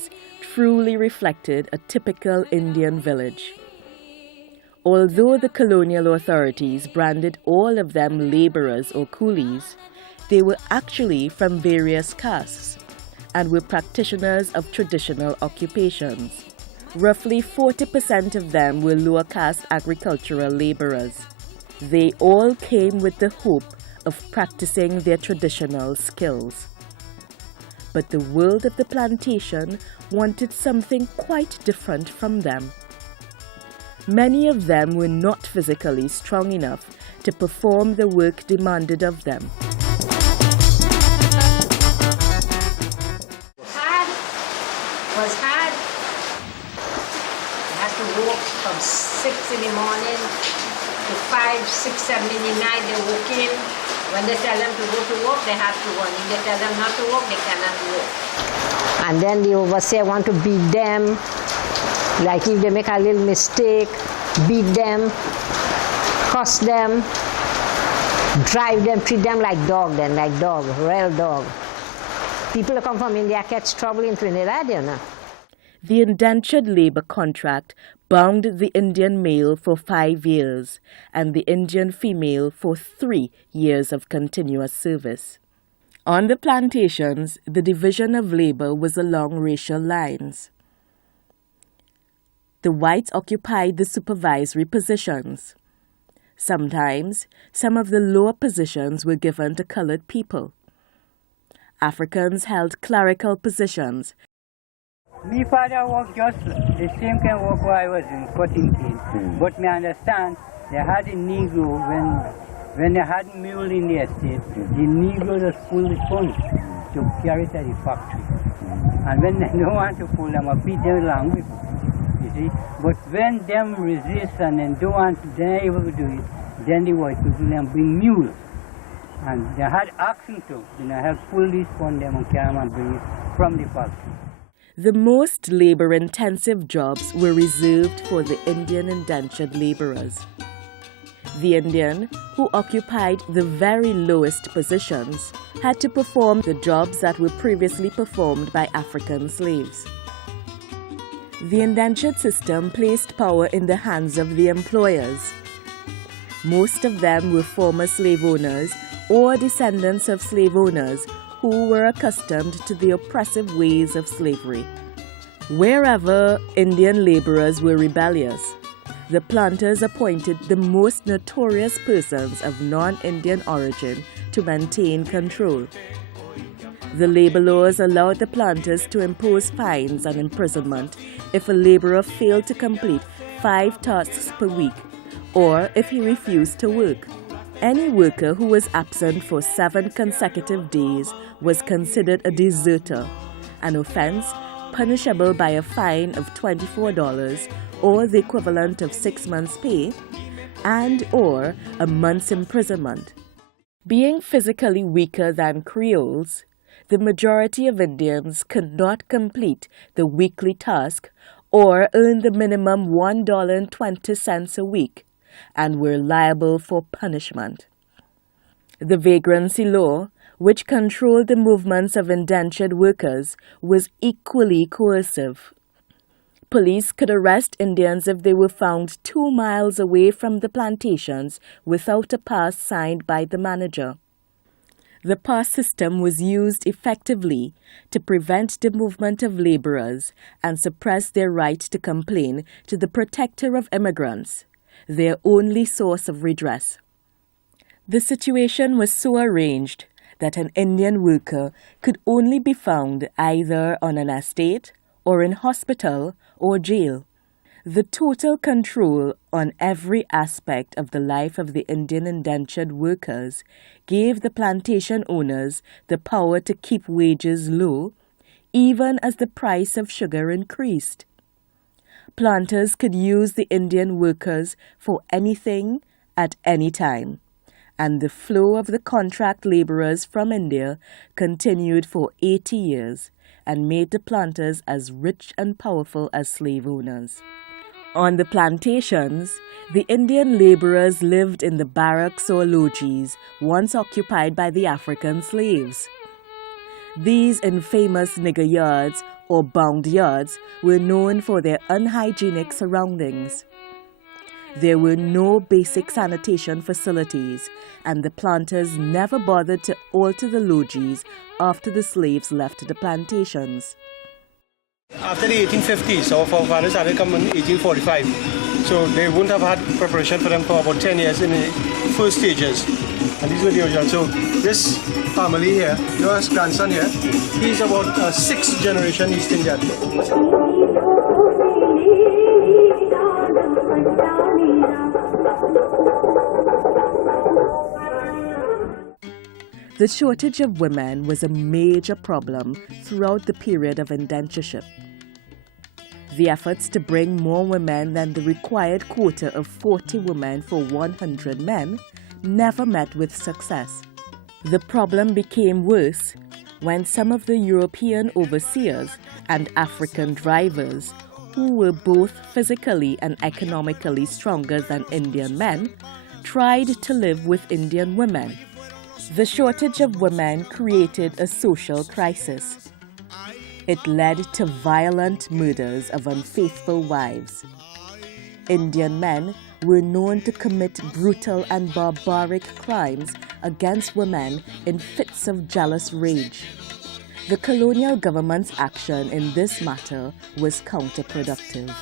communities truly reflected a typical Indian village. Although the colonial authorities branded all of them laborers or coolies, they were actually from various castes and were practitioners of traditional occupations. Roughly 40% of them were lower caste agricultural laborers. They all came with the hope of practicing their traditional skills. But the world of the plantation wanted something quite different from them. Many of them were not physically strong enough to perform the work demanded of them. Was hard. You have to walk from 6 in the morning to 5, 6, 7 in the night. They walk in. When they tell them to go to work, they have to run. If they tell them not to work, they cannot walk. And then the overseer want to beat them. Like if they make a little mistake, beat them, cuss them, drive them, treat them like dog, real dog. People who come from India catch trouble in Trinidad, you know. The indentured labor contract bound the Indian male for 5 years and the Indian female for 3 years of continuous service. On the plantations, the division of labor was along racial lines. The whites occupied the supervisory positions. Sometimes, some of the lower positions were given to colored people. Africans held clerical positions. My father worked just the same kind of work while I was in cutting cane. But me understand, they had a Negro when they had mule in the estate, the Negro just pull the phone to carry it to the factory. And when they don't want to pull them, I beat them along with it, you see. But when them resist and then don't want to, they're able to do it, then the white people then bring mules. And they had oxen too, help pull this on them and carry them and bring it from the factory. The most labor-intensive jobs were reserved for the Indian indentured laborers. The Indian, who occupied the very lowest positions, had to perform the jobs that were previously performed by African slaves. The indentured system placed power in the hands of the employers. Most of them were former slave owners or descendants of slave owners who were accustomed to the oppressive ways of slavery. Wherever Indian laborers were rebellious, the planters appointed the most notorious persons of non-Indian origin to maintain control. The labor laws allowed the planters to impose fines and imprisonment if a laborer failed to complete 5 tasks per week or if he refused to work. Any worker who was absent for 7 consecutive days was considered a deserter, an offense punishable by a fine of $24 or the equivalent of 6 months' pay and or a month's imprisonment. Being physically weaker than Creoles, the majority of Indians could not complete the weekly task or earn the minimum $1.20 a week and were liable for punishment. The vagrancy law, which controlled the movements of indentured workers, was equally coercive. Police could arrest Indians if they were found 2 miles away from the plantations without a pass signed by the manager. The pass system was used effectively to prevent the movement of laborers and suppress their right to complain to the protector of immigrants, their only source of redress. The situation was so arranged that an Indian worker could only be found either on an estate or in hospital or jail. The total control on every aspect of the life of the Indian indentured workers gave the plantation owners the power to keep wages low, even as the price of sugar increased. Planters could use the Indian workers for anything at any time, and the flow of the contract laborers from India continued for 80 years and made the planters as rich and powerful as slave owners. On the plantations, the Indian laborers lived in the barracks or lodges once occupied by the African slaves. These infamous nigger yards or bound yards were known for their unhygienic surroundings. There were no basic sanitation facilities, and the planters never bothered to alter the lodges after the slaves left the plantations. After the 1850s, our forefathers started coming in 1845, so they wouldn't have had preparation for them for about 10 years in the first stages. And these were the original. So this family here, your grandson here, he's about 6th generation East Indian. The shortage of women was a major problem throughout the period of indentureship. The efforts to bring more women than the required quota of 40 women for 100 men never met with success. The problem became worse when some of the European overseers and African drivers, who were both physically and economically stronger than Indian men, tried to live with Indian women. The shortage of women created a social crisis. It led to violent murders of unfaithful wives. Indian men were known to commit brutal and barbaric crimes against women in fits of jealous rage. The colonial government's action in this matter was counterproductive.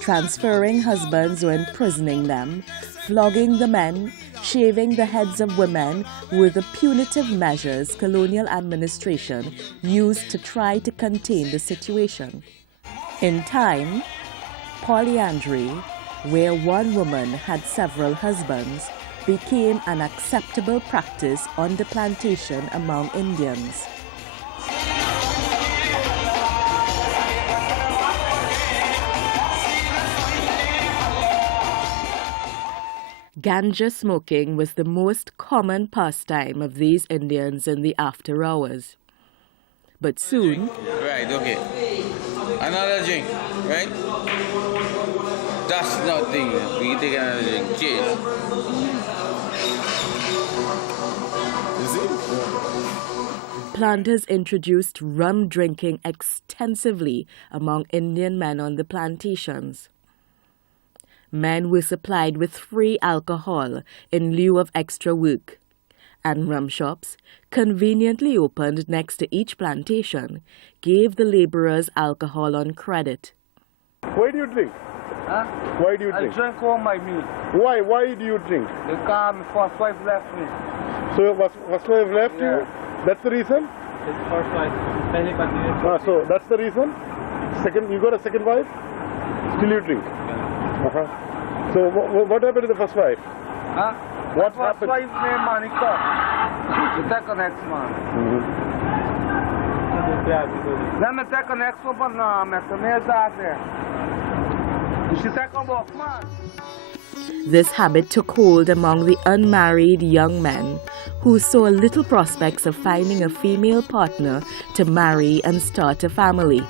Transferring husbands or imprisoning them, flogging the men, shaving the heads of women were the punitive measures colonial administration used to try to contain the situation. In time, polyandry, where one woman had several husbands, became an acceptable practice on the plantation among Indians. Ganja smoking was the most common pastime of these Indians in the after hours. But soon... Right, okay. Another drink, right? That's nothing. We can take another drink. Cheers. Planters introduced rum drinking extensively among Indian men on the plantations. Men were supplied with free alcohol in lieu of extra work, and rum shops, conveniently opened next to each plantation, gave the laborers alcohol on credit. Why do you drink? Huh? Why do you drink? I drank all my meal. Why? Why do you drink? Because my first wife left me. So first wife left you? That's the reason? It's first wife. So that's the reason? Second, you got a second wife? Still you drink? So what happened to the first wife? Huh? What my happened? first wife's name Monica. The second next man. Then I take an next one, but I'm at the mail there. She take a walk, man. This habit took hold among the unmarried young men who saw little prospects of finding a female partner to marry and start a family.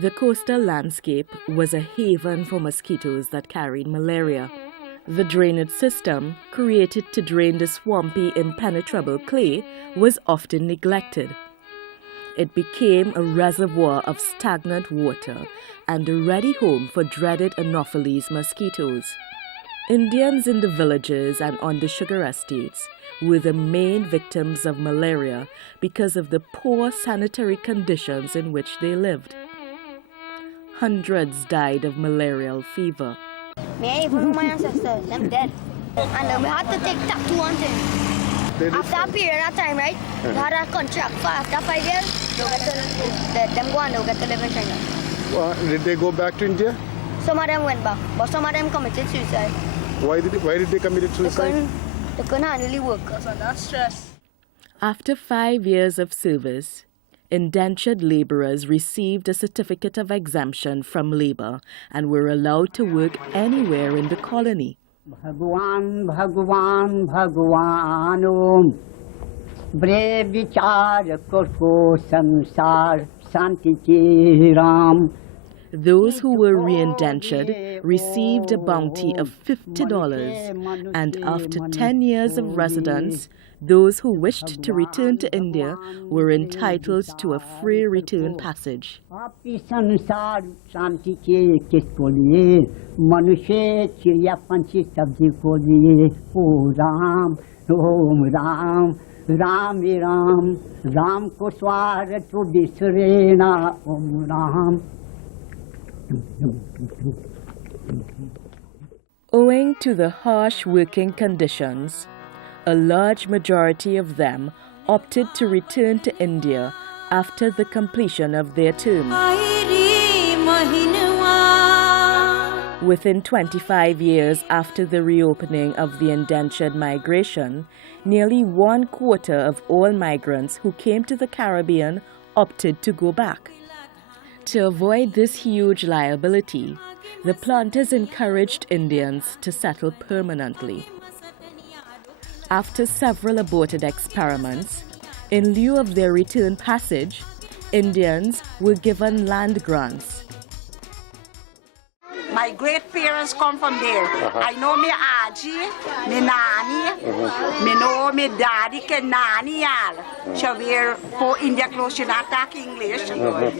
The coastal landscape was a haven for mosquitoes that carried malaria. The drainage system, created to drain the swampy, impenetrable clay, was often neglected. It became a reservoir of stagnant water and a ready home for dreaded Anopheles mosquitoes. Indians in the villages and on the sugar estates were the main victims of malaria because of the poor sanitary conditions in which they lived. Hundreds died of malarial fever. Me, one of my ancestors, them dead. And we had to take tattoo on them. After a period of time, right? They had a contract for after 5 years, them go and they'll get to live in China. Did they go back to India? Some of them went back, but some of them committed suicide. Why did they commit suicide? They couldn't handle the work. After 5 years of service, indentured laborers received a certificate of exemption from labor and were allowed to work anywhere in the colony. Bhagwan, Bhagwan, Bhagwan Om. Brave vichar korko sansar santi ki Ram. Those who were re-indentured received a bounty of $50, and after 10 years of residence, those who wished to return to India were entitled to a free return passage. Ram Ram, Ram ko swar tu bisrena Om Ram. Owing to the harsh working conditions, a large majority of them opted to return to India after the completion of their term. Within 25 years after the reopening of the indentured migration, nearly 1/4 of all migrants who came to the Caribbean opted to go back. To avoid this huge liability, the planters encouraged Indians to settle permanently. After several aborted experiments, in lieu of their return passage, Indians were given land grants. My great parents come from there. I know me aji, me nani, me know me daddy ke nani al. So we're for India close to attack English.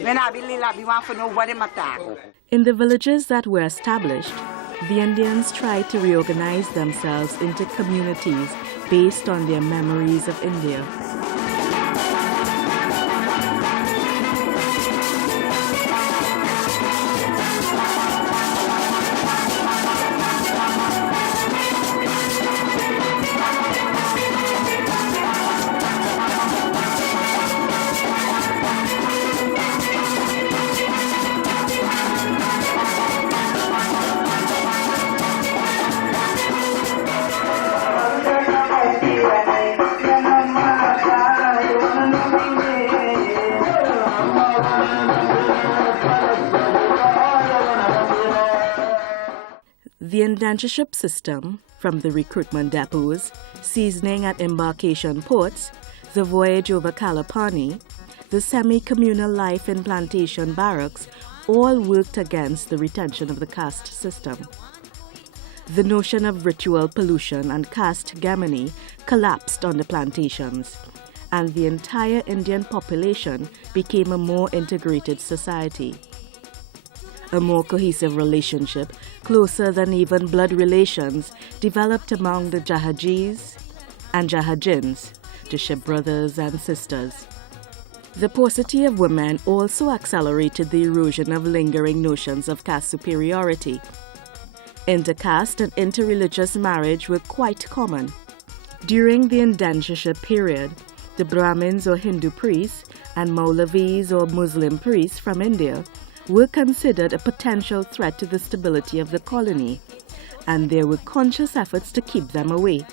When I be little, I want to know what them attack. In the villages that were established, the Indians tried to reorganize themselves into communities based on their memories of India. The indentureship system, from the recruitment depots, seasoning at embarkation ports, the voyage over Kalapani, the semi-communal life in plantation barracks, all worked against the retention of the caste system. The notion of ritual pollution and caste hegemony collapsed on the plantations, and the entire Indian population became a more integrated society. A more cohesive relationship, closer than even blood relations, developed among the jahajis and jahajins, to ship brothers and sisters. The paucity of women also accelerated the erosion of lingering notions of caste superiority. Intercaste and interreligious marriage were quite common. During the indentureship period, the Brahmins or Hindu priests and Maulavis or Muslim priests from India were considered a potential threat to the stability of the colony, and there were conscious efforts to keep them away.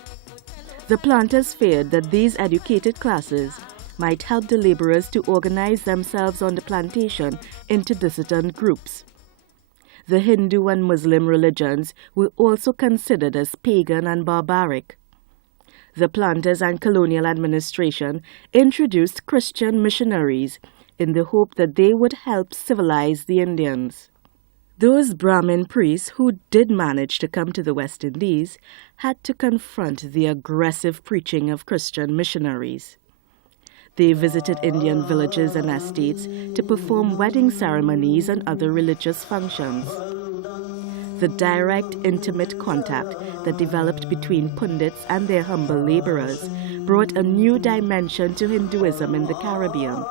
The planters feared that these educated classes might help the laborers to organize themselves on the plantation into dissident groups. The Hindu and Muslim religions were also considered as pagan and barbaric. The planters and colonial administration introduced Christian missionaries in the hope that they would help civilize the Indians. Those Brahmin priests who did manage to come to the West Indies had to confront the aggressive preaching of Christian missionaries. They visited Indian villages and estates to perform wedding ceremonies and other religious functions. The direct, intimate contact that developed between pundits and their humble laborers brought a new dimension to Hinduism in the Caribbean.